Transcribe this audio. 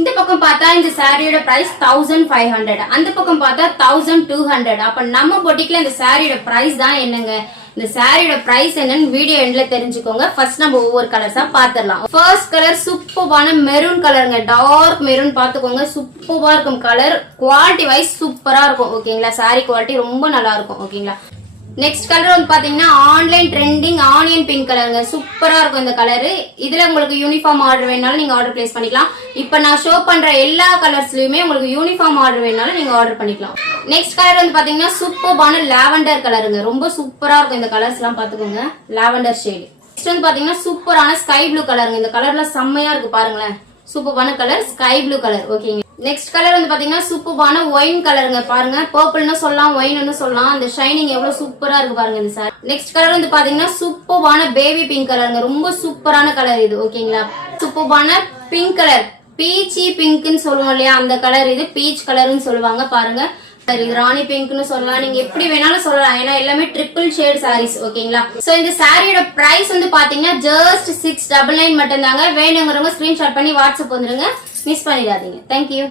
இந்த பக்கம் பார்த்தா இந்த சாரியோட பிரைஸ் 1500, அந்த பக்கம் பார்த்தா 1200. அப்ப நம்ம பொட்டிக்ல இந்த சாரியோட பிரைஸ் தான் என்னங்க, இந்த சாரியோட பிரைஸ் என்னன்னு வீடியோ எண்ட்ல தெரிஞ்சுக்கோங்க. ஃபர்ஸ்ட் நம்ம ஒவ்வொரு கலர்ஸா பாத்துடலாம். ஃபர்ஸ்ட் கலர் சூப்பரான மெரூன் கலருங்க, டார்க் மெரூன் பாத்துக்கோங்க. சூப்பரா இருக்கும் கலர், குவாலிட்டி வைஸ் சூப்பரா இருக்கும் ஓகேங்களா. சாரி குவாலிட்டி ரொம்ப நல்லா இருக்கும் ஓகேங்களா. நெக்ஸ்ட் கலர் வந்து பாத்தீங்கன்னா ஆன்லைன் ட்ரெண்டிங் ஆனியன் பிங்க் கலருங்க, சூப்பரா இருக்கும் இந்த கலரு. இதுல உங்களுக்கு யூனிஃபார்ம் ஆர்டர் வேணாலும் நீங்க ஆர்டர் பிளேஸ் பண்ணிக்கலாம். இப்ப நான் ஷோ பண்ற எல்லா கலர்ஸ்லயுமே உங்களுக்கு யூனிஃபார்ம் ஆர்டர் வேணாலும் நீங்க ஆர்டர் பண்ணிக்கலாம். நெக்ஸ்ட் கலர் வந்து பாத்தீங்கன்னா சூப்பரான லாவெண்டர் கலருங்க, ரொம்ப சூப்பரா இருக்கும் இந்த கலர்ஸ் எல்லாம் பாத்துக்கோங்க, லாவெண்டர் ஷேடு. நெக்ஸ்ட் வந்து பாத்தீங்கன்னா சூப்பரான ஸ்கை ப்ளூ கலருங்க, இந்த கலர்ல செம்மையா இருக்கு பாருங்களேன், சூப்பரான கலர் ஸ்கை ப்ளூ கலர் ஓகேங்க. நெக்ஸ்ட் கலர் வந்து பாத்தீங்கன்னா சூப்பரான ஒயின் கலருங்க, பாருங்க பர்பிள்னு சொல்லலாம் ஒயின்னு சொல்லலாம், அந்த ஷைனிங் எவ்வளவு சூப்பரா இருக்கு பாருங்க இந்த சாரி. நெக்ஸ்ட் கலர் வந்து பாத்தீங்கன்னா சூப்பரான பேபி பிங்க் கலருங்க, ரொம்ப சூப்பரான கலர் இது ஓகேங்களா. சூப்பரான பிங்க் கலர், பீச்சி பிங்க்னு சொல்லுவோம் இல்லையா, அந்த கலர் இது பீச் கலர்னு சொல்லுவாங்க பாருங்க. இது ராணி பிங்க்னு சொல்லலாம், நீங்க எப்படி வேணாலும் சொல்லலாம், ஏன்னா எல்லாமே ட்ரிபிள் ஷேட் சாரீஸ் ஓகேங்களா. சோ இந்த சாரியோட பிரைஸ் வந்து பாத்தீங்கன்னா ஜஸ்ட் 699 மட்டும் தாங்க. வேணுங்கிறவங்க ஸ்கிரீன்ஷாட் பண்ணி வாட்ஸ்அப் வந்துருங்க, மிஸ் பண்ணிடாதீங்க. தேங்க்யூ.